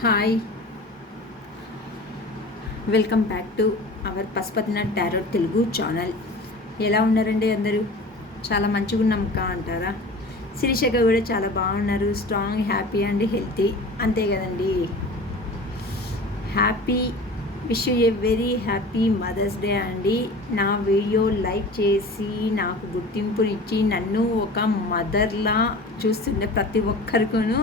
Hi, welcome back to our Pashupatinath tarot Telugu channel. ఎలా ఉన్నారండి అందరూ? చాలా మంచిగా ఉన్నాంకా అంటారా? శిరీషక కూడా చాలా బాగున్నారు. స్ట్రాంగ్, హ్యాపీ అండ్ హెల్తీ, అంతే కదండి. Happy, wish you a very happy mother's day అండి. నా వీడియో లైక్ చేసి నాకు గుర్తింపునిచ్చి నన్ను ఒక మదర్లా చూస్తున్న ప్రతి ఒక్కరికును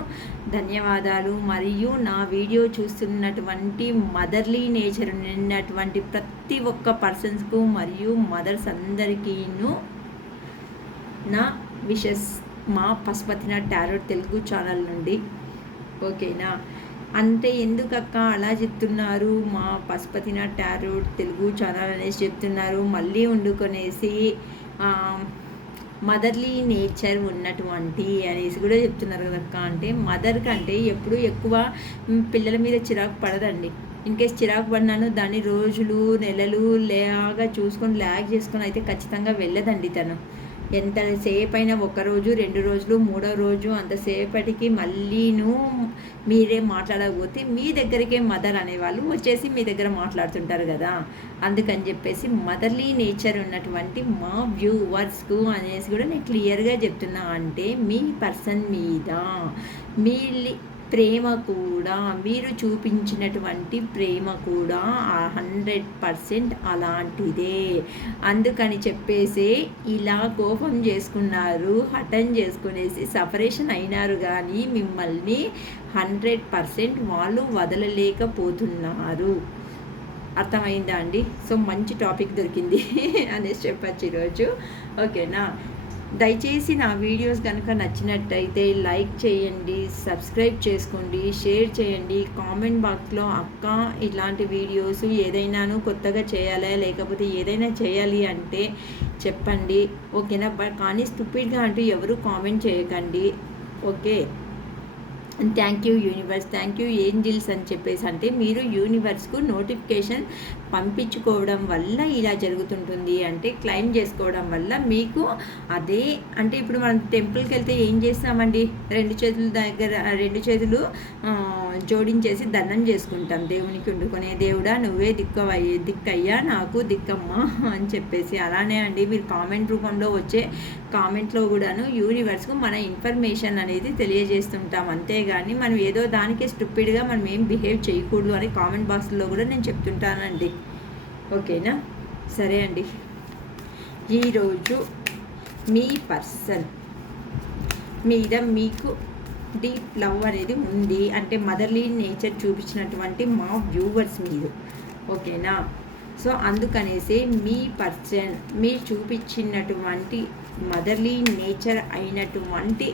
ధన్యవాదాలు. మరియు నా వీడియో చూస్తున్నటువంటి మదర్లీ నేచర్ ఉన్నటువంటి ప్రతి ఒక్క పర్సన్స్కు మరియు మదర్స్ అందరికీను నా విషెస్ మా పశుపతినాథ్ టారోట్ తెలుగు ఛానల్ నుండి. ఓకేనా? అంటే ఎందుకక్క అలా చెప్తున్నారు, మా పశుపతినాథ్ టారోట్ తెలుగు ఛానల్ అనేసి చెప్తున్నారు, మళ్ళీ వండుకొనేసి మదర్లీ నేచర్ ఉన్నటువంటి అనేసి కూడా చెప్తున్నారు కదక్క. అంటే మదర్ కంటే ఎప్పుడు ఎక్కువ పిల్లల మీద చిరాకు పడదండి. ఇన్కేస్ చిరాకు పడినాను దాన్ని రోజులు నెలలు లాగా చూసుకొని ల్యాగ్ చేసుకొని అయితే ఖచ్చితంగా వెళ్ళదండి తను. ఎంతసేపు అయినా ఒకరోజు 2 రోజులు 3వ రోజు అంతసేపటికి మళ్ళీను మీరే మాట్లాడకపోతే మీ దగ్గరికే మదర్ అనేవాళ్ళు వచ్చేసి మీ దగ్గర మాట్లాడుతుంటారు కదా. అందుకని చెప్పేసి మదర్లీ నేచర్ ఉన్నటువంటి మా వ్యూవర్స్కు అనేసి కూడా నేను క్లియర్గా చెప్తున్నా. అంటే మీ పర్సన్ మీద మీ ప్రేమ కూడా, మీరు చూపించినటువంటి ప్రేమ కూడా 100% అలాంటిదే. అందుకని చెప్పేసి ఇలా కోపం చేసుకున్నారు, హఠం చేసుకునేసి సపరేషన్ అయినారు, కానీ మిమ్మల్ని 100% వాళ్ళు వదలలేకపోతున్నారు. అర్థమైందా అండి? సో మంచి టాపిక్ దొరికింది అనేసి చెప్పచ్చు ఈరోజు. ఓకేనా? దయచేసి నా వీడియోస్ కనుక నచ్చినట్టయితే లైక్ చేయండి, సబ్స్క్రైబ్ చేసుకోండి, షేర్ చేయండి. కామెంట్ బాక్స్లో అక్క ఇలాంటి వీడియోస్ ఏదైనాను కొత్తగా చేయాలా లేకపోతే ఏదైనా చేయాలి అంటే చెప్పండి. ఓకేనా? కానీ స్టూపిడ్గా అంటూ ఎవరు కామెంట్ చేయకండి. Okay? Thank you universe, thank you angels అని చెప్పేసి అంటే మీరు యూనివర్స్కు నోటిఫికేషన్ పంపించుకోవడం వల్ల ఇలా జరుగుతుంటుంది. అంటే క్లైమ్ చేసుకోవడం వల్ల మీకు అదే. అంటే ఇప్పుడు మనం టెంపుల్కి వెళ్తే ఏం చేస్తామండి, రెండు చేతులు జోడించేసి దండం చేసుకుంటాం దేవునికి వండుకొని, దేవుడా నువ్వే దిక్కయ్యా నాకు దిక్కమ్మా అని చెప్పేసి. అలానే అండి మీరు కామెంట్ రూపంలో వచ్చే కామెంట్లో కూడాను యూనివర్స్కు మన ఇన్ఫర్మేషన్ అనేది తెలియజేస్తుంటాం. అంతేగాని మనం ఏదో దానికే స్టూపిడ్గా మనం ఏం బిహేవ్ చేయకూడదు అని కామెంట్ బాక్స్లో కూడా నేను చెప్తుంటానండి. ఓకేనా? సరే అండి, ఈరోజు మీ పర్సన్ మీద మీకు డీప్ లవ్ అనేది ఉంది అంటే మదర్లీ నేచర్ చూపించినటువంటి మా వ్యూవర్స్ మీద. ఓకేనా? సో అందుకనేసి మీ పర్సన్ మీరు చూపించినటువంటి మదర్లీ నేచర్ అయినటువంటి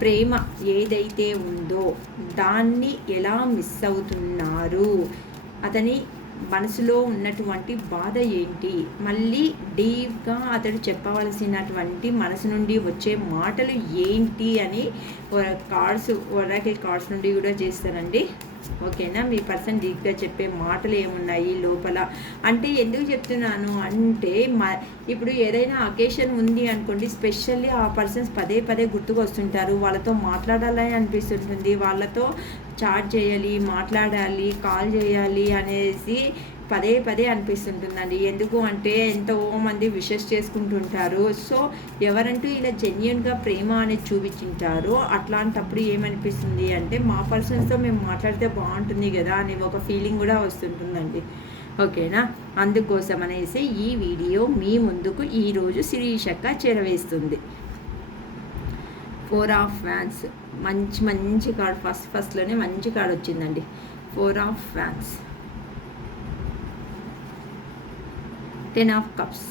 ప్రేమ ఏదైతే ఉందో దాన్ని ఎలా మిస్ అవుతున్నారు, అతని మనసులో ఉన్నటువంటి బాధ ఏంటి, మళ్ళీ డీప్గా అతడు చెప్పవలసినటువంటి మనసు నుండి వచ్చే మాటలు ఏంటి అని ఒరాకిల్ కార్డ్స్ నుండి కూడా చేస్తానండి. ఓకేనా? మీ పర్సన్ డీప్గా చెప్పే మాటలు ఏమున్నాయి లోపల అంటే ఎందుకు చెప్తున్నాను అంటే ఇప్పుడు ఏదైనా అకేషన్ ఉంది అనుకోండి, స్పెషల్లీ ఆ పర్సన్స్ పదే పదే గుర్తుకు వస్తుంటారు. వాళ్ళతో మాట్లాడాలని అనిపిస్తుంటుంది, వాళ్ళతో చాట్ చేయాలి, మాట్లాడాలి, కాల్ చేయాలి అనేసి పదే పదే అనిపిస్తుంటుందండి. ఎందుకు అంటే ఎంతో మంది విషెస్ చేసుకుంటుంటారు. సో ఎవరంటూ ఇలా జెన్యున్గా ప్రేమ అనేది చూపించింటారో అట్లాంటప్పుడు ఏమనిపిస్తుంది అంటే మా పర్సన్స్తో మేము మాట్లాడితే బాగుంటుంది కదా అనే ఒక ఫీలింగ్ కూడా వస్తుంటుందండి. ఓకేనా? అందుకోసం అనేసి ఈ వీడియో మీ ముందుకు ఈరోజు శిరీషక్క చేరవేస్తుంది. 4 ఆఫ్ ఫ్యాన్స్ మంచి కార్డ్, ఫస్ట్లోనే మంచి కార్డ్ వచ్చిందండి. 4 of fans, 10 of cups,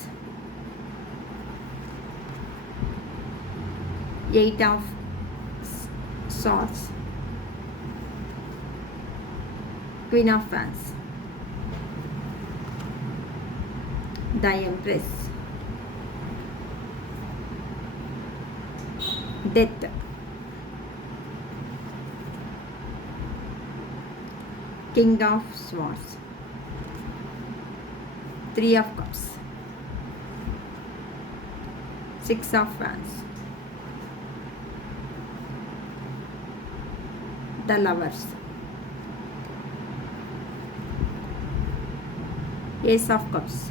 8 of swords, Queen of Wands, the Empress, Death, King of Swords, 3 of Cups, 6 of Wands, the Lovers, ace of cups,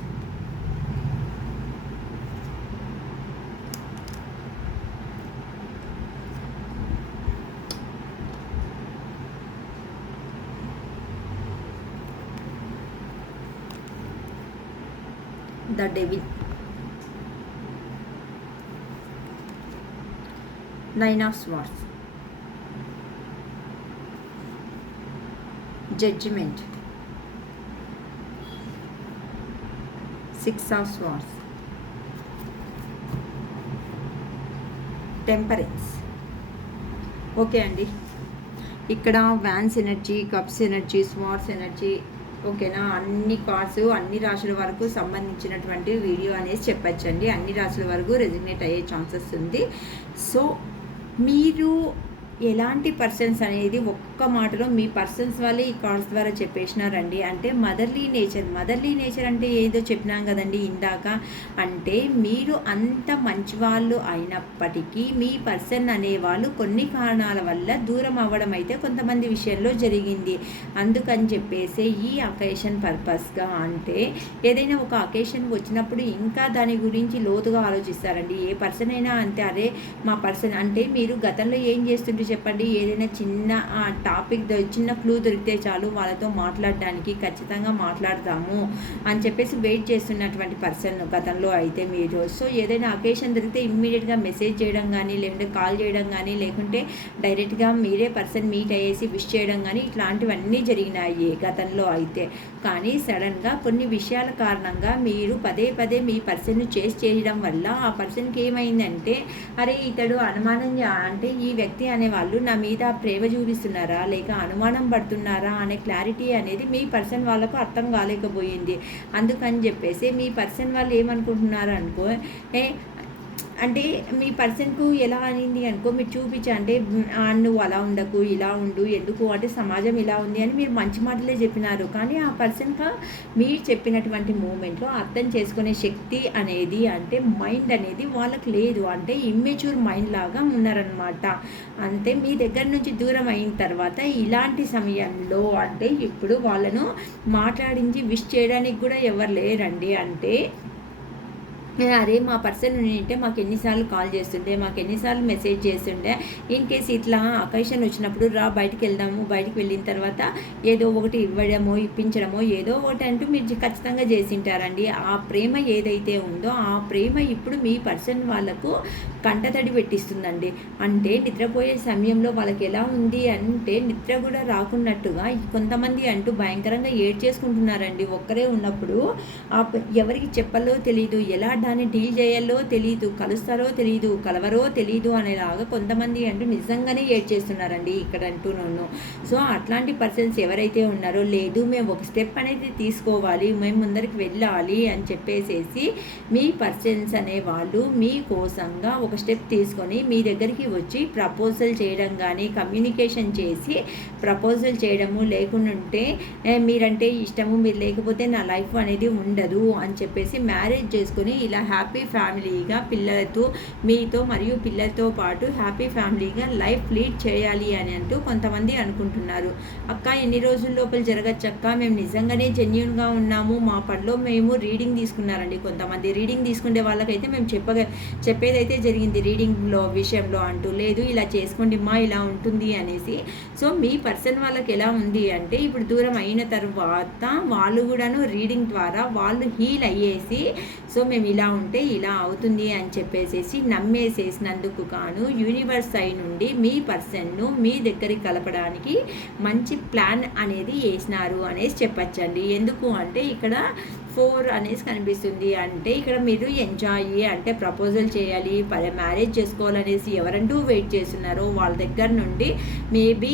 the devil, nine of swords, judgement, six of swords, temperance. Okay అండి, ఇక్కడ wands energy, cups energy, swords energy, ఓకేనా, అన్ని cards అన్ని రాశుల వరకు సంబంధించినటువంటి video అనేది చెప్పచ్చండి. అన్ని రాశుల వరకు రెజినేట్ అయ్యే ఛాన్సెస్ ఉంది. సో మీరు ఎలాంటి పర్సన్స్ అనేది ఒక్క మాటలో మీ పర్సన్స్ వాళ్ళే ఈ కార్డ్స్ ద్వారా చెప్పేసినారండి. అంటే మదర్లీ నేచర్ అంటే ఏదో చెప్పినాం కదండి ఇందాక. అంటే మీరు అంత మంచి వాళ్ళు అయినప్పటికీ మీ పర్సన్ అనేవాళ్ళు కొన్ని కారణాల వల్ల దూరం అవ్వడం అయితే కొంతమంది విషయంలో జరిగింది. అందుకని చెప్పేసి ఈ అకేషన్ పర్పస్గా, అంటే ఏదైనా ఒక అకేషన్ వచ్చినప్పుడు ఇంకా దాని గురించి లోతుగా ఆలోచిస్తారండి. ఏ పర్సన్ అయినా అంతే. అరే మా పర్సన్ అంటే మీరు గతంలో ఏం చేస్తుంటే చెప్పండి, ఏదైనా చిన్న టాపిక్ చిన్న క్లూ దొరికితే చాలు వాళ్ళతో మాట్లాడడానికి ఖచ్చితంగా మాట్లాడతాము అని చెప్పేసి వెయిట్ చేస్తున్నటువంటి పర్సన్ గతంలో అయితే మీరు. సో ఏదైనా అకేషన్ దొరికితే ఇమ్మీడియట్గా మెసేజ్ చేయడం కానీ, లేకుంటే కాల్ చేయడం కానీ, లేకుంటే డైరెక్ట్గా మీరే పర్సన్ మీట్ అయ్యేసి విష్ చేయడం కానీ ఇట్లాంటివన్నీ జరిగినాయి గతంలో అయితే. కానీ సడన్గా కొన్ని విషయాల కారణంగా మీరు పదే పదే మీ పర్సన్ను చేయడం వల్ల ఆ పర్సన్కి ఏమైందంటే, అరే ఇతడు అనుమానం అంటే ఈ వ్యక్తి అనేవాళ్ళు నా మీద ప్రేమ చూపిస్తున్నారా లేక అనుమానం పడుతున్నారా అనే క్లారిటీ అనేది మీ పర్సన్ వాళ్ళకు అర్థం కాలేకపోయింది. అందుకని చెప్పేసి మీ పర్సన్ వాళ్ళు ఏమనుకుంటున్నారు అనుకో, అంటే మీ పర్సన్కు ఎలా అనింది అనుకో, మీరు చూపించా అంటే నువ్వు అలా ఉండకు, ఇలా ఉండు, ఎందుకు అంటే సమాజం ఇలా ఉంది అని మీరు మంచి మాటలే చెప్పినారు. కానీ ఆ పర్సన్గా మీరు చెప్పినటువంటి మూమెంట్లో అర్థం చేసుకునే శక్తి అనేది, అంటే మైండ్ అనేది వాళ్ళకి లేదు. అంటే ఇమ్మెచ్యూర్ మైండ్ లాగా ఉన్నారనమాట. అంతే మీ దగ్గర నుంచి దూరం అయిన తర్వాత ఇలాంటి సమయంలో అంటే ఇప్పుడు వాళ్ళను మాట్లాడించి విష్ చేయడానికి కూడా ఎవరు లేరండి. అంటే అరే మా పర్సన్ ఉంటే మాకు ఎన్నిసార్లు కాల్ చేస్తుండే, మాకు ఎన్నిసార్లు మెసేజ్ చేస్తుండే, ఇన్ కేసు ఇట్లా అకేషన్ వచ్చినప్పుడు రా బయటికి వెళ్దాము, బయటికి వెళ్ళిన తర్వాత ఏదో ఒకటి ఇవ్వడమో ఇప్పించడమో ఏదో ఒకటి అంటూ మీరు ఖచ్చితంగా చేసింటారండి. ఆ ప్రేమ ఏదైతే ఉందో ఆ ప్రేమ ఇప్పుడు మీ పర్సన్ వాళ్ళకు కంటతడి పెట్టిస్తుందండి. అంటే నిద్రపోయే సమయంలో వాళ్ళకి ఎలా ఉంది అంటే నిద్ర కూడా రాకున్నట్టుగా కొంతమంది అంటూ భయంకరంగా చేసుకుంటున్నారండి ఒక్కరే ఉన్నప్పుడు. ఎవరికి చెప్పాలో తెలియదు, ఎలా దాన్ని డీల్ చేయాలో తెలియదు, కలుస్తారో తెలియదు, కలవరో తెలియదు అనేలాగా కొంతమంది అంటూ నిజంగానే చేస్తున్నారండి ఇక్కడ అంటూనూ. సో అట్లాంటి పర్సన్స్ ఎవరైతే ఉన్నారో, లేదు మేము ఒక స్టెప్ అనేది తీసుకోవాలి, మేము ముందరికి వెళ్ళాలి అని చెప్పేసేసి మీ పర్సన్స్ అనేవాళ్ళు మీ కోసంగా ఒక స్టెప్ తీసుకొని మీ దగ్గరికి వచ్చి ప్రపోజల్ చేయడం కానీ, కమ్యూనికేషన్ చేసి ప్రపోజల్ చేయడము, లేకుంటే మీరంటే ఇష్టము, మీరు లేకపోతే నా లైఫ్ అనేది ఉండదు అని చెప్పేసి మ్యారేజ్ చేసుకొని ఇలా హ్యాపీ ఫ్యామిలీగా పిల్లలతో, మీతో మరియు పిల్లలతో పాటు హ్యాపీ ఫ్యామిలీగా లైఫ్ లీడ్ చేయాలి అని అంటూ కొంతమంది అనుకుంటున్నారు. అక్క ఎన్ని రోజుల లోపల జరగచ్చు అక్క, మేము నిజంగానే జెన్యూన్గా ఉన్నాము, మా పనిలో మేము రీడింగ్ తీసుకున్నారండి కొంతమంది. రీడింగ్ తీసుకునే వాళ్ళకైతే మేము చెప్పేదైతే జరిగింది రీడింగ్లో విషయంలో అంటూ, లేదు ఇలా చేసుకోండి మా ఇలా ఉంటుంది అనేసి. సో మీ పర్సన్ వాళ్ళకి ఎలా ఉంది అంటే ఇప్పుడు దూరం అయిన తర్వాత వాళ్ళు కూడాను రీడింగ్ ద్వారా వాళ్ళు హీల్ అయ్యేసి, సో మేము ఇలా ఉంటే ఇలా అవుతుంది అని చెప్పేసి నమ్మేసేసినందుకు గాను యూనివర్స్ సైడ్ నుండి మీ పర్సన్ను మీ దగ్గరికి కలపడానికి మంచి ప్లాన్ అనేది వేసినారు అనేసి చెప్పచ్చండి. ఎందుకు అంటే ఇక్కడ 4 అనేసి కనిపిస్తుంది. అంటే ఇక్కడ మీరు ఎంజాయ్ అంటే ప్రపోజల్ చేయాలి, మ్యారేజ్ చేసుకోవాలనేసి ఎవరంటూ వెయిట్ చేస్తున్నారో వాళ్ళ దగ్గర నుండి మేబీ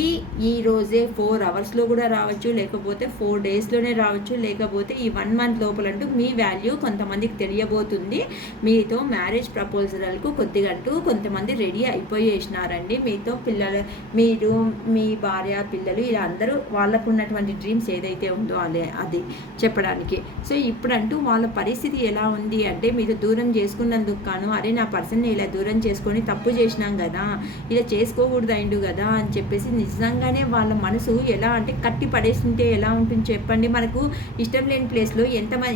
ఈ రోజే 4 అవర్స్లో కూడా రావచ్చు, లేకపోతే 4 డేస్లోనే రావచ్చు, లేకపోతే ఈ 1 మంత్ లోపలంటూ మీ వాల్యూ కొంతమందికి తెలియబోతుంది. మీతో మ్యారేజ్ ప్రపోజల్కు కొద్దిగంటూ కొంతమంది రెడీ అయిపోయేసినారండి. మీతో పిల్లలు, మీరు మీ భార్య పిల్లలు ఇలా అందరూ వాళ్ళకు ఉన్నటువంటి డ్రీమ్స్ ఏదైతే ఉందో అది చెప్పడానికి. సో ఇప్పుడంటూ వాళ్ళ పరిస్థితి ఎలా ఉంది అంటే, మీరు దూరం చేసుకున్నందుకు కాను, అరే నా పర్సన్‌ని ఇలా దూరం చేసుకొని తప్పు చేసినాం గదా! ఇలా చేసుకోకూడదయిండు గదా! అని చెప్పేసి నిజంగానే వాళ్ళ మనసు ఎలా అంటే కట్టి పడేస్తుంటే ఎలా ఉంటుంది చెప్పండి. మనకు ఇష్టం లేని ప్లేస్‌లో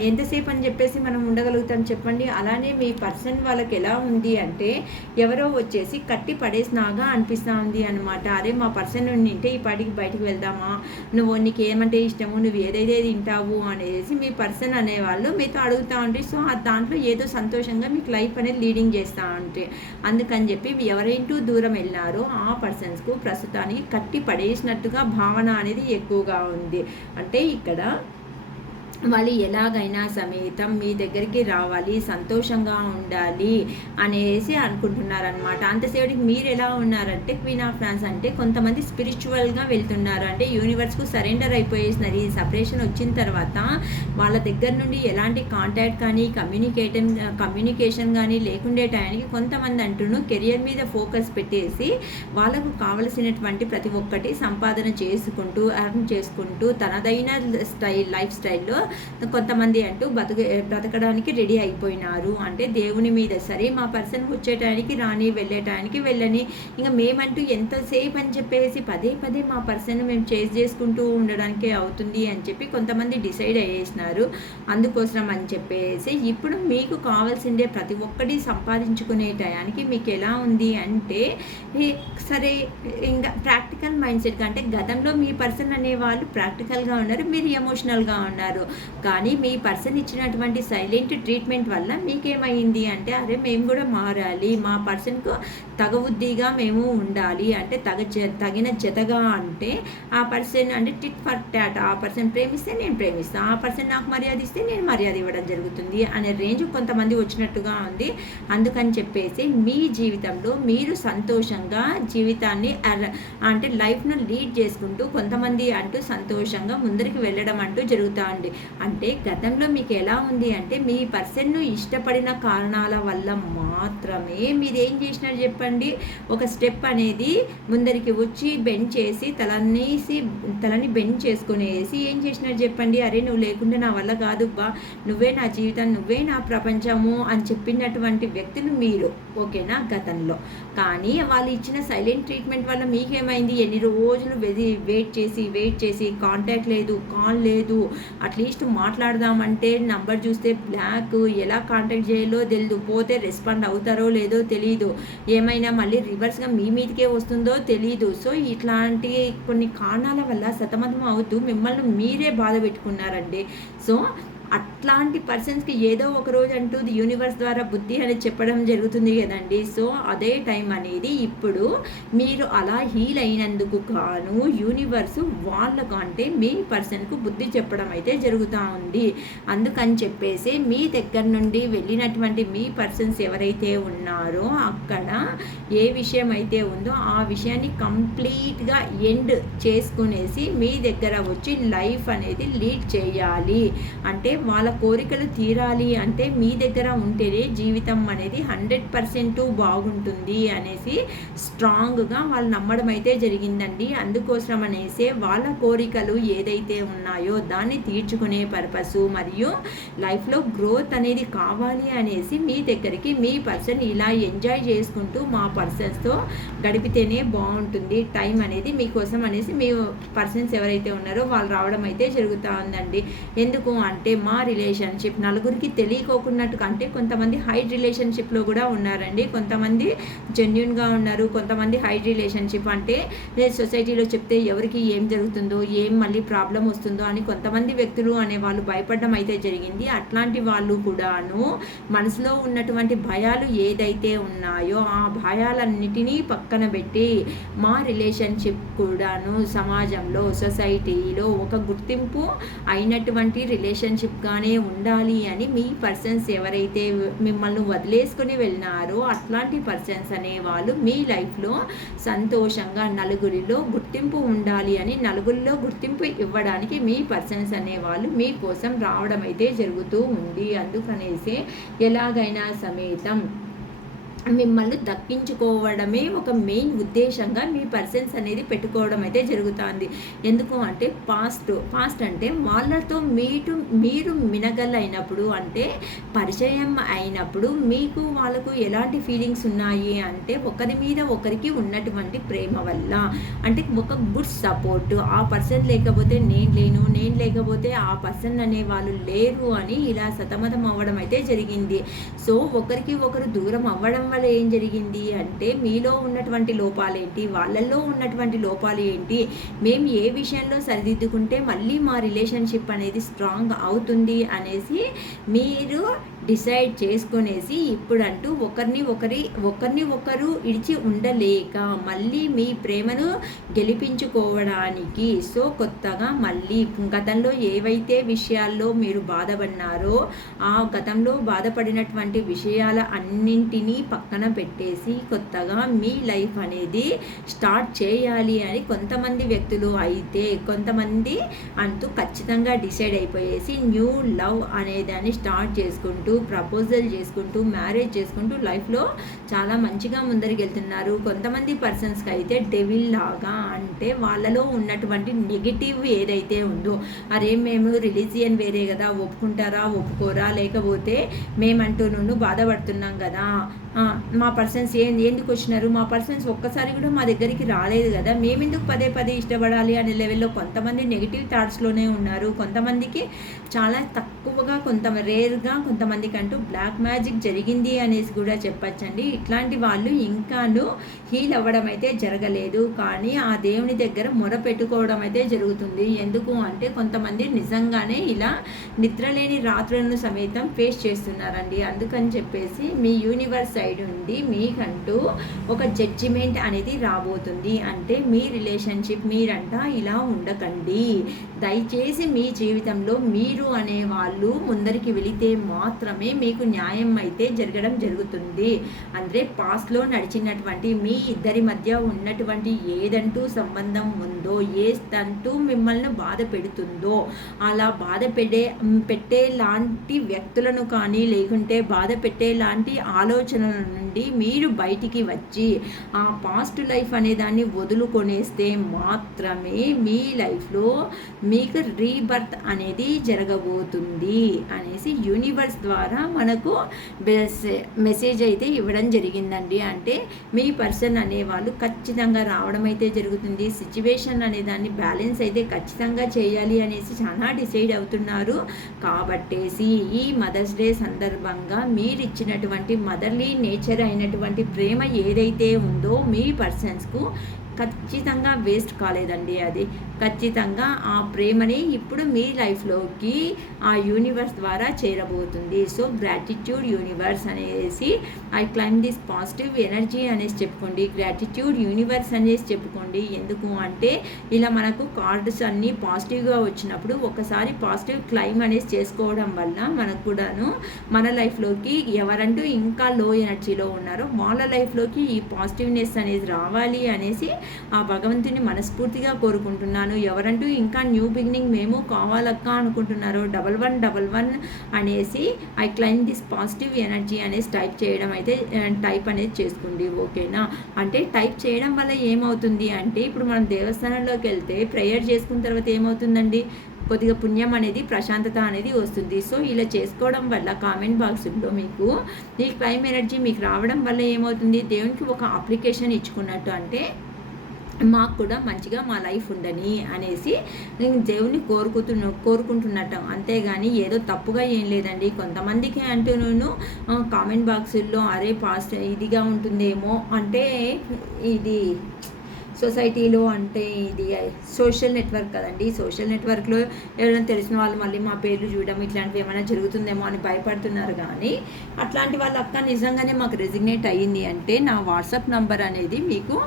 ఎంతసేపు అని చెప్పేసి మనం ఉండగలుగుతాం చెప్పండి. అలానే మీ పర్సన్ వాళ్ళకి ఎలా ఉంది అంటే, ఎవరో వచ్చేసి కట్టి పడేసినాగా అనిపిస్తా ఉంది అనమాట. అరే మా పర్సన్ ఉండింటే ఈ పాటికి బయటికి వెళ్దామా, నీకేమంటే ఇష్టము, నువ్వు ఏదైతే తింటావు అనేసి మీ పర్సన్ అనేవాళ్ళు మీతో అడుగుతూ ఉంటే, సో దాంట్లో ఏదో సంతోషంగా మీకు లైఫ్ అనేది లీడింగ్ చేస్తూ ఉంటే, అందుకని చెప్పి ఎవరైంటూ దూరం వెళ్ళినారో ఆ పర్సన్స్కు ప్రస్తుతానికి కట్టి పడేసినట్టుగా భావన అనేది ఎక్కువగా ఉంది. అంటే ఇక్కడ వాళ్ళు ఎలాగైనా సమేతం మీ దగ్గరికి రావాలి, సంతోషంగా ఉండాలి అనేసి అనుకుంటున్నారనమాట. అంతసేపటికి మీరు ఎలా ఉన్నారంటే క్వీన్ ఆఫ్ ఫ్రాన్స్ అంటే కొంతమంది స్పిరిచువల్గా వెళ్తున్నారు. అంటే యూనివర్స్కు సరెండర్ అయిపోయేసినారు. ఈ సపరేషన్ వచ్చిన తర్వాత వాళ్ళ దగ్గర నుండి ఎలాంటి కాంటాక్ట్ కానీ కమ్యూనికేషన్ కానీ లేకుండే టైంకి కొంతమంది అంటూ కెరియర్ మీద ఫోకస్ పెట్టేసి వాళ్ళకు కావలసినటువంటి ప్రతి ఒక్కటి సంపాదన చేసుకుంటూ ఎర్న్ చేసుకుంటూ తనదైన లైఫ్ స్టైల్లో కొంతమంది అంటూ బ్రతకడానికి రెడీ అయిపోయినారు. అంటే దేవుని మీద సరే మా పర్సన్ వచ్చేటానికి రాని, వెళ్ళేటానికి వెళ్ళని, ఇంకా మేమంటూ ఎంతసేపు అని చెప్పేసి పదే మా పర్సన్ మేము చేసుకుంటూ ఉండడానికే అవుతుంది అని చెప్పి కొంతమంది డిసైడ్ అయ్యేసినారు. అందుకోసం అని చెప్పేసి ఇప్పుడు మీకు కావాల్సిందే ప్రతి ఒక్కటి సంపాదించుకునే టయానికి మీకు ఎలా ఉంది అంటే, సరే ఇంకా ప్రాక్టికల్ మైండ్ సెట్ అంటే గతంలో మీ పర్సన్ అనేవాళ్ళు ప్రాక్టికల్గా ఉన్నారు, మీరు ఎమోషనల్గా ఉన్నారు. కానీ మీ పర్సన్ ఇచ్చినటువంటి సైలెంట్ ట్రీట్మెంట్ వల్ల మీకేమైంది అంటే, అరే మేము కూడా మారాలి, మా పర్సన్కు తగబుద్ధిగా మేము ఉండాలి, అంటే తగిన జతగా అంటే ఆ పర్సన్ అంటే టిట్ ఫర్ టాట్, ఆ పర్సన్ ప్రేమిస్తే నేను ప్రేమిస్తాను, ఆ పర్సన్ నాకు మర్యాద ఇస్తే నేను మర్యాద ఇవ్వడం జరుగుతుంది అనే రేంజ్ కొంతమంది వచ్చినట్టుగా ఉంది. అందుకని చెప్పేసి మీ జీవితంలో మీరు సంతోషంగా జీవితాన్ని అంటే లైఫ్ను లీడ్ చేసుకుంటూ కొంతమంది అంటూ సంతోషంగా ముందరికి వెళ్ళడం అంటూ జరుగుతూ ఉంది. అంటే గతంలో మీకు ఎలా ఉంది అంటే, మీ పర్సన్ను ఇష్టపడిన కారణాల వల్ల మాత్రమే మీరు ఏం చేసినారు చెప్పండి, ఒక స్టెప్ అనేది ముందరికి వచ్చి బెండ్ చేసి తలని బెండ్ చేసుకునేసి ఏం చేసినారు చెప్పండి, అరే నువ్వు లేకుండా నా వల్ల కాదు బా, నువ్వే నా జీవితం, నువ్వే నా ప్రపంచము అని చెప్పినటువంటి వ్యక్తులు మీరు, ఓకేనా గతంలో. కానీ వాళ్ళు ఇచ్చిన సైలెంట్ ట్రీట్మెంట్ వల్ల మీకేమైంది, ఎన్ని రోజులు వెయిట్ చేసి కాంటాక్ట్ లేదు, కాల్ లేదు, అట్లీస్ట్ మాట్లాడదామంటే నంబర్ చూస్తే బ్లాక్, ఎలా కాంటాక్ట్ చేయాలో తెలియదు, పోతే రెస్పాండ్ అవుతారో లేదో తెలియదు, ఏమైనా మళ్ళీ రివర్స్గా మీ మీదకే వస్తుందో తెలియదు. సో ఇట్లాంటి కొన్ని కారణాల వల్ల సతమతం అవుతూ మిమ్మల్ని మీరే బాధ పెట్టుకున్నారండి. సో అట్లాంటి పర్సన్స్కి ఏదో ఒక రోజు అంటూ యూనివర్స్ ద్వారా బుద్ధి అనేది చెప్పడం జరుగుతుంది కదండి. సో అదే టైం అనేది ఇప్పుడు మీరు అలా హీల్ అయినందుకు కాను యూనివర్సు వాళ్ళకు అంటే మీ పర్సన్కు బుద్ధి చెప్పడం అయితే జరుగుతూ ఉంది. అందుకని చెప్పేసి మీ దగ్గర నుండి వెళ్ళినటువంటి మీ పర్సన్స్ ఎవరైతే ఉన్నారో అక్కడ ఏ విషయం అయితే ఉందో ఆ విషయాన్ని కంప్లీట్గా ఎండ్ చేసుకునేసి మీ దగ్గర వచ్చి లైఫ్ అనేది లీడ్ చేయాలి. అంటే వాళ్ళ కోరికలు తీరాలి అంటే మీ దగ్గర ఉంటేనే జీవితం అనేది 100% బాగుంటుంది అనేసి స్ట్రాంగ్గా వాళ్ళు నమ్మడం అయితే జరిగిందండి. అందుకోసం అనేసి వాళ్ళ కోరికలు ఏదైతే ఉన్నాయో దాన్ని తీర్చుకునే పర్పస్ మరియు లైఫ్లో గ్రోత్ అనేది కావాలి అనేసి మీ దగ్గరికి మీ పర్సన్ ఇలా ఎంజాయ్ చేసుకుంటూ మా పర్సన్స్తో గడిపితేనే బాగుంటుంది టైం అనేది మీకోసం అనేసి మీ పర్సన్స్ ఎవరైతే ఉన్నారో వాళ్ళు రావడం అయితే జరుగుతూ ఉందండి. ఎందుకు అంటే మా రిలేషన్షిప్ నలుగురికి తెలియకోకున్నట్టు, అంటే కొంతమంది హైడ్ రిలేషన్షిప్లో కూడా ఉన్నారండి, కొంతమంది జెన్యున్గా ఉన్నారు, కొంతమంది హైడ్ రిలేషన్షిప్ అంటే సొసైటీలో చెప్తే ఎవరికి ఏం జరుగుతుందో, ఏం మళ్ళీ ప్రాబ్లం వస్తుందో అని కొంతమంది వ్యక్తులు అనే వాళ్ళు భయపడడం అయితే జరిగింది. అట్లాంటి వాళ్ళు కూడాను మనసులో ఉన్నటువంటి భయాలు ఏదైతే ఉన్నాయో ఆ భయాలన్నిటినీ పక్కన పెట్టి మా రిలేషన్షిప్ కూడాను సమాజంలో సొసైటీలో ఒక గుర్తింపు అయినటువంటి రిలేషన్షిప్గానే ఉండాలి అని మీ పర్సన్స్ ఎవరైతే మిమ్మల్ని వదిలేసుకుని వెళ్ళినారో అట్లాంటి పర్సన్స్ అనేవాళ్ళు మీ లైఫ్లో సంతోషంగా నలుగురిలో గుర్తింపు ఉండాలి అని నలుగురిలో గుర్తింపు ఇవ్వడానికి మీ పర్సన్స్ అనేవాళ్ళు మీకోసం రావడం అయితే జరుగుతూ ఉంది. అందుకనేసి ఎలాగైనా సమేతం మిమ్మల్ని దక్కించుకోవడమే ఒక మెయిన్ ఉద్దేశంగా మీ పర్సన్స్ అనేది పెట్టుకోవడం అయితే జరుగుతుంది. ఎందుకు అంటే పాస్ట్ అంటే వాళ్ళతో మీరు మినగలైనప్పుడు, అంటే పరిచయం అయినప్పుడు మీకు వాళ్ళకు ఎలాంటి ఫీలింగ్స్ ఉన్నాయి అంటే ఒకరి మీద ఒకరికి ఉన్నటువంటి ప్రేమ వల్ల, అంటే ఒక గుడ్ సపోర్ట్. ఆ పర్సన్ లేకపోతే నేను లేకపోతే ఆ పర్సన్ అనే వాళ్ళు లేరు అని ఇలా సతమతం అవ్వడం అయితే జరిగింది. సో ఒకరికి ఒకరు దూరం అవ్వడం వల్ల ఏం జరిగింది అంటే మీలో ఉన్నటువంటి లోపాలేంటి, వాళ్ళల్లో ఉన్నటువంటి లోపాలు ఏంటి, మేము ఏ విషయంలో సరిదిద్దుకుంటే మళ్ళీ మా రిలేషన్షిప్ అనేది స్ట్రాంగ్ అవుతుంది అనేసి మీరు డిసైడ్ చేసుకునేసి ఇప్పుడంటూ ఒకరిని ఒకరు ఇడిచి ఉండలేక మళ్ళీ మీ ప్రేమను గెలిపించుకోవడానికి, సో కొత్తగా మళ్ళీ గతంలో ఏవైతే విషయాల్లో మీరు బాధపడినారో ఆ గతంలో బాధపడినటువంటి విషయాల అన్నింటినీ పక్కన పెట్టేసి కొత్తగా మీ లైఫ్ అనేది స్టార్ట్ చేయాలి అని కొంతమంది వ్యక్తులు అయితే, కొంతమంది అంటూ ఖచ్చితంగా డిసైడ్ అయిపోయేసి న్యూ లవ్ అనేదాన్ని స్టార్ట్ చేసుకుంటూ, ప్రపోజల్ చేసుకుంటూ, మ్యారేజ్ చేసుకుంటూ లైఫ్లో చాలా మంచిగా ముందరికి కొంతమంది పర్సన్స్కి అయితే డెవిల్ లాగా, అంటే వాళ్ళలో ఉన్నటువంటి నెగిటివ్ ఏదైతే ఉందో, అరే మేము రిలీజియన్ వేరే కదా, ఒప్పుకుంటారా ఒప్పుకోరా, లేకపోతే మేమంటూ బాధపడుతున్నాం కదా, మా పర్సన్స్ ఎందుకు వచ్చినారు, మా పర్సన్స్ ఒక్కసారి కూడా మా దగ్గరికి రాలేదు కదా, మేమెందుకు పదే ఇష్టపడాలి అనే లెవెల్లో కొంతమంది నెగిటివ్ థాట్స్లోనే ఉన్నారు. కొంతమందికి చాలా తక్కువగా, రేర్గా కొంతమందికి అంటూ బ్లాక్ మ్యాజిక్ జరిగింది అనేసి కూడా చెప్పచ్చండి. ఇట్లాంటి వాళ్ళు ఇంకాను హీల్ అవ్వడం అయితే జరగలేదు, కానీ ఆ దేవుని దగ్గర మొర పెట్టుకోవడం అయితే జరుగుతుంది. ఎందుకు అంటే కొంతమంది నిజంగానే ఇలా నిద్రలేని రాత్రులను సమేతం ఫేస్ చేస్తున్నారండి. అందుకని చెప్పేసి మీ యూనివర్స్ సైడ్ నుండి మీకంటూ ఒక జడ్జిమెంట్ అనేది రాబోతుంది. అంటే మీ రిలేషన్షిప్ మీరంతా ఇలా ఉండకండి, దయచేసి మీ జీవితంలో మీరు అనే వాళ్ళు ముందరికి వెళితే మాత్రమే మీకు న్యాయం అయితే జరగడం జరుగుతుంది. అంటే పాస్ట్లో నడిచినటువంటి మీ ఇద్దరి మధ్య ఉన్నటువంటి ఏదంటూ సంబంధం ఉందో, ఏదంటూ మిమ్మల్ని బాధ పెడుతుందో, అలా బాధ పెట్టేలాంటి వ్యక్తులను కానీ, లేకుంటే బాధ పెట్టేలాంటి ఆలోచనల నుండి మీరు బయటికి వచ్చి ఆ పాస్ట్ లైఫ్ అనే దాన్ని వదులుకొనేస్తే మాత్రమే మీ లైఫ్లో మీకు రీబర్త్ అనేది జరగబోతుంది అనేసి యూనివర్స్ ద్వారా మనకు మెసేజ్ అయితే ఇవ్వడం జరిగిందండి. అంటే మీ పర్సన్ అనేవాళ్ళు ఖచ్చితంగా రావడం అయితే జరుగుతుంది. సిచ్యువేషన్ అనే దాన్ని బ్యాలెన్స్ అయితే ఖచ్చితంగా చేయాలి అనేసి చాలా డిసైడ్ అవుతున్నారు. కాబట్టేసి ఈ మదర్స్ డే సందర్భంగా మీరు ఇచ్చినటువంటి మదర్లీ నేచర్ అయినటువంటి ప్రేమ ఏదైతే ఉందో మీ పర్సన్స్కు ఖచ్చితంగా వేస్ట్ కాలేదండి. అది ఖచ్చితంగా ఆ ప్రేమని ఇప్పుడు మీ లైఫ్లోకి ఆ యూనివర్స్ ద్వారా చేరబోతుంది. సో గ్రాటిట్యూడ్ యూనివర్స్ అనేసి I claim this positive energy అనేసి చెప్పుకోండి, గ్రాటిట్యూడ్ యూనివర్స్ అనేసి చెప్పుకోండి. ఎందుకు అంటే ఇలా మనకు కార్డ్స్ అన్నీ పాజిటివ్గా వచ్చినప్పుడు ఒకసారి పాజిటివ్ క్లైమ్ అనేసి చేసుకోవడం వల్ల మనకు కూడాను మన లైఫ్లోకి ఎవరంటూ ఇంకా లో ఎనర్జీలో ఉన్నారో వాళ్ళ లైఫ్లోకి ఈ పాజిటివ్నెస్ అనేది రావాలి అనేసి ఆ భగవంతుని మనస్ఫూర్తిగా కోరుకుంటున్నాను. ఎవరంటూ ఇంకా న్యూ బిగినింగ్ మేము కావాలక్క అనుకుంటున్నారో 1111 అనేసి I claim this positive energy అనేసి టైప్ అనేది చేసుకోండి. ఓకేనా? అంటే టైప్ చేయడం వల్ల ఏమవుతుంది అంటే ఇప్పుడు మనం దేవస్థానంలోకి వెళ్తే ప్రేయర్ చేసుకున్న తర్వాత ఏమవుతుందండి, కొద్దిగా పుణ్యం అనేది, ప్రశాంతత అనేది వస్తుంది. సో ఇలా చేసుకోవడం వల్ల కామెంట్ బాక్స్లో మీకు ఈ క్లైమ్ ఎనర్జీ మీకు రావడం వల్ల ఏమవుతుంది, దేవునికి ఒక అప్లికేషన్ ఇచ్చుకున్నట్టు, అంటే మాకు కూడా మంచిగా మా లైఫ్ ఉండని అనేసి దేవుని కోరుకుంటున్నట్టు. అంతేగాని ఏదో తప్పుగా ఏం లేదండి. కొంతమందికి అంటూ నేను కామెంట్ బాక్సుల్లో అరే పాస్ట్ ఇదిగా ఉంటుందేమో, అంటే ఇది సొసైటీలో, అంటే ఇది సోషల్ నెట్వర్క్ కదండి, సోషల్ నెట్వర్క్లో ఎవరైనా తెలిసిన వాళ్ళు మళ్ళీ మా పేర్లు చూడడం ఇట్లాంటివి ఏమైనా జరుగుతుందేమో అని భయపడుతున్నారు. కానీ అట్లాంటి వాళ్ళ అక్క నిజంగానే మాకు రెసిగ్నేట్ అయ్యింది అంటే నా వాట్సాప్ నంబర్ అనేది మీకు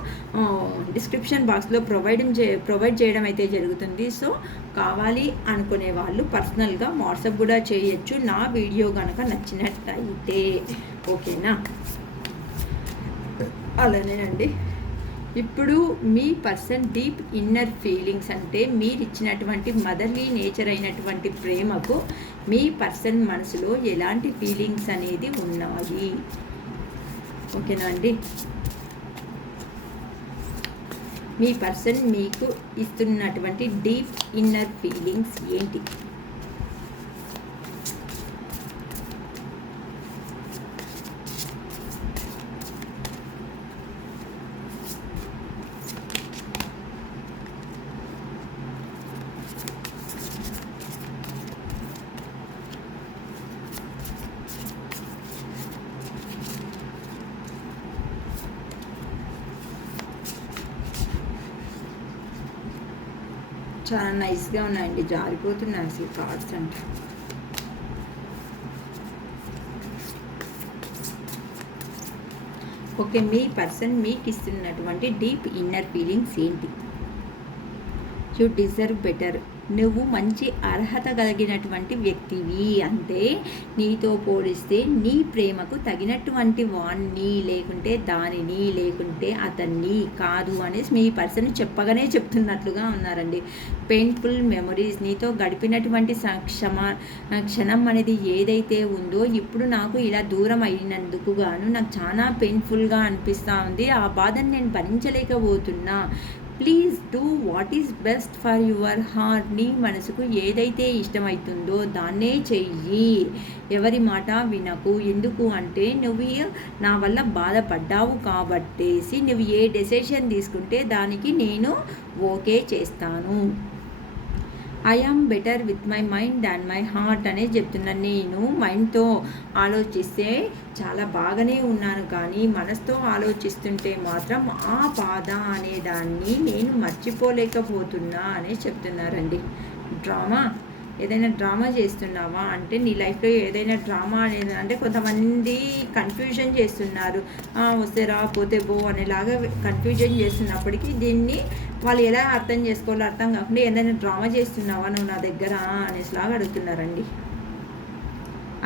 డిస్క్రిప్షన్ బాక్స్లో ప్రొవైడ్ చేయడం అయితే జరుగుతుంది. సో కావాలి అనుకునే వాళ్ళు పర్సనల్గా వాట్సాప్ కూడా చేయొచ్చు నా వీడియో కనుక నచ్చినట్టయితే. ఓకేనా? అలానేనండి. ఇప్పుడు మీ పర్సన్ డీప్ ఇన్నర్ ఫీలింగ్స్, అంటే మీరు ఇచ్చినటువంటి మదర్లీ నేచర్ అయినటువంటి ప్రేమకు మీ పర్సన్ మనసులో ఎలాంటి ఫీలింగ్స్ అనేది ఉన్నాయి. ఓకేనా అండి. మీ పర్సన్ మీకు ఇస్తున్నటువంటి డీప్ ఇన్నర్ ఫీలింగ్స్ ఏంటి? చాలా నైస్గా ఉన్నాయండి, జారిపోతున్నాయి అసలు కార్డ్స్ అంటే. ఓకే, మీ పర్సన్ మీకు ఇస్తున్నటువంటి డీప్ ఇన్నర్ ఫీలింగ్స్ ఏంటి? You deserve better. నువ్వు మంచి అర్హత కలిగినటువంటి వ్యక్తివి. అంటే నీతో పోలిస్తే నీ ప్రేమకు తగినటువంటి వాణ్ణి, లేకుంటే దానిని, లేకుంటే అతన్ని కాదు అనేసి మీ పర్సన్ చెప్పగానే చెప్తున్నట్లుగా ఉన్నారండి. పెయిన్ఫుల్ మెమొరీస్, నీతో గడిపినటువంటి క్షణం అనేది ఏదైతే ఉందో ఇప్పుడు నాకు ఇలా దూరం అయినందుకు గాను నాకు చాలా పెయిన్ఫుల్గా అనిపిస్తూ ఉంది. ఆ బాధను నేను భరించలేకపోతున్నా. Please do what is best for your heart. నీ మనసుకు ఏదైతే ఇష్టమవుతుందో దాన్నే చెయ్యి. ఎవరి మాట వినకు. ఎందుకు అంటే నువ్వు నా వల్ల బాధపడ్డావు కాబట్టేసి నువ్వు ఏ డెసిషన్ తీసుకుంటే దానికి నేను ఓకే చేస్తాను. I am better with my mind than my heart అనేది చెప్తున్నాను. నేను మైండ్తో ఆలోచిస్తే చాలా బాగానే ఉన్నాను, కానీ మనసుతో ఆలోచిస్తుంటే మాత్రం ఆ బాధ అనేదాన్ని నేను మర్చిపోలేకపోతున్నా అని చెప్తున్నారండి. ఏదైనా డ్రామా చేస్తున్నావా అంటే నీ లైఫ్లో ఏదైనా డ్రామా అనేది అంటే కొంతమంది కన్ఫ్యూజన్ చేస్తున్నారు. వస్తే రా పోతే బో అనేలాగా కన్ఫ్యూజన్ చేస్తున్నప్పటికీ దీన్ని వాళ్ళు ఎలా అర్థం చేసుకోవాలో అర్థం కాకుండా ఏదైనా డ్రామా చేస్తున్నావా నువ్వు నా దగ్గర అనేసిలాగా అడుగుతున్నారండి.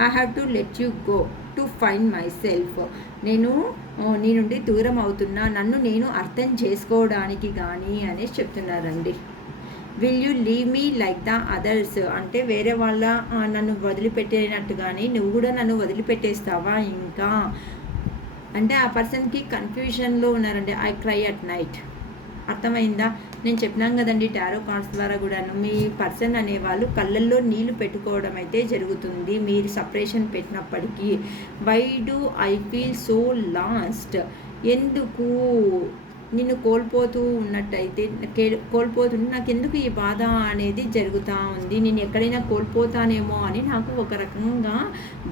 I have to let you go to find my self. నేను నీ నుండి దూరం అవుతున్నా, నన్ను నేను అర్థం చేసుకోవడానికి కానీ అనేసి చెప్తున్నారండి. Will you leave me like the others. అంటే వేరే వాళ్ళ నన్ను వదిలిపెట్టేనట్టుగానే నువ్వు కూడా నన్ను వదిలిపెట్టేస్తావా ఇంకా అంటే ఆ పర్సన్కి కన్ఫ్యూజన్లో ఉన్నారండి. I cry at night. అర్థమైందా? నేను చెప్పినాం కదండి టారో కార్డ్స్ ద్వారా కూడాను మీ పర్సన్ అనేవాళ్ళు కళ్ళల్లో నీళ్లు పెట్టుకోవడం అయితే జరుగుతుంది మీరు సపరేషన్ పెట్టినప్పటికీ. Why do I feel so lost. ఎందుకు నిన్ను కోల్పోతూ నాకు ఎందుకు ఈ బాధ అనేది జరుగుతూ ఉంది, నేను ఎక్కడైనా కోల్పోతానేమో అని నాకు ఒక రకంగా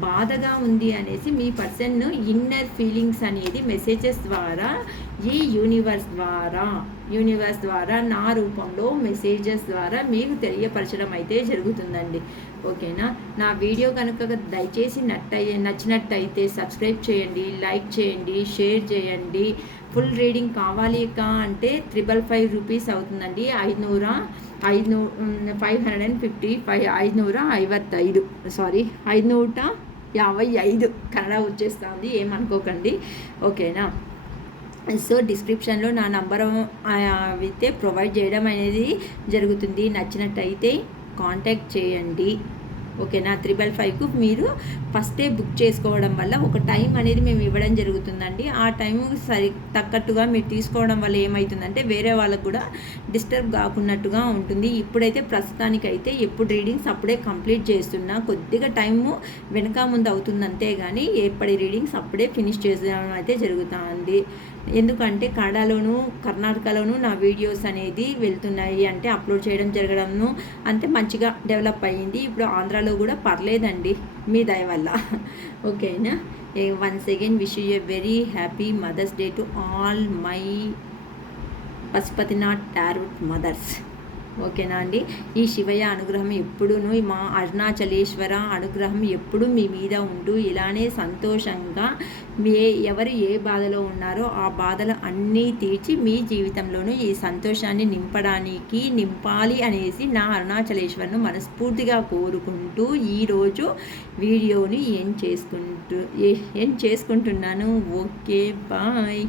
బాధగా ఉంది అనేసి మీ పర్సన్ ఇన్నర్ ఫీలింగ్స్ అనేది మెసేజెస్ ద్వారా ఈ యూనివర్స్ ద్వారా నా రూపంలో మెసేజెస్ ద్వారా మీకు తెలియపరచడం అయితే జరుగుతుందండి. ఓకేనా? నా వీడియో కనుక దయచేసి నచ్చినట్టయితే సబ్స్క్రైబ్ చేయండి, లైక్ చేయండి, షేర్ చేయండి. ఫుల్ రీడింగ్ కావాలి అంటే 555 రూపీస్ అవుతుందండి. 555 కన్నడ వచ్చేస్తుంది, ఏమనుకోకండి. ఓకేనా? సో డిస్క్రిప్షన్లో నా నంబర్ అయితే ప్రొవైడ్ చేయడం అనేది జరుగుతుంది. నచ్చినట్టయితే కాంటాక్ట్ చేయండి. ఓకేనా? 555కు మీరు ఫస్టే బుక్ చేసుకోవడం వల్ల ఒక టైం అనేది మేము ఇవ్వడం జరుగుతుందండి. ఆ టైం తగ్గట్టుగా మీరు తీసుకోవడం వల్ల ఏమవుతుందంటే వేరే వాళ్ళకు కూడా డిస్టర్బ్ కాకున్నట్టుగా ఉంటుంది. ఇప్పుడైతే ప్రస్తుతానికైతే ఎప్పుడు రీడింగ్స్ అప్పుడే కంప్లీట్ చేస్తున్నా. కొద్దిగా టైము వెనక ముందు అవుతుంది అంతేగాని ఎప్పటి రీడింగ్స్ అప్పుడే ఫినిష్ చేసడం అయితే జరుగుతుంది. ఎందుకంటే కన్నడలోను కర్ణాటకలోను నా వీడియోస్ అనేది వెళ్తున్నాయి, అంటే అప్లోడ్ చేయడం జరగడము అంతే మంచిగా డెవలప్ అయ్యింది. ఇప్పుడు ఆంధ్రాలో కూడా పర్లేదండి మీ దయ వల్ల. ఓకేనా? Once again wish you a very happy mother's day to all my Pashupatinath tarot mothers. ఓకేనా అండి? ఈ శివయ్య అనుగ్రహం ఎప్పుడూను, మా అరుణాచలేశ్వర అనుగ్రహం ఎప్పుడు మీ మీద ఉంటూ ఇలానే సంతోషంగా ఎవరు ఏ బాధలో ఉన్నారో ఆ బాధలు అన్నీ తీర్చి మీ జీవితంలోనూ ఈ సంతోషాన్ని నింపాలి అనేసి నా అరుణాచలేశ్వరను మనస్ఫూర్తిగా కోరుకుంటూ ఈరోజు వీడియోని ఏం చేసుకుంటున్నాను. Okay, bye.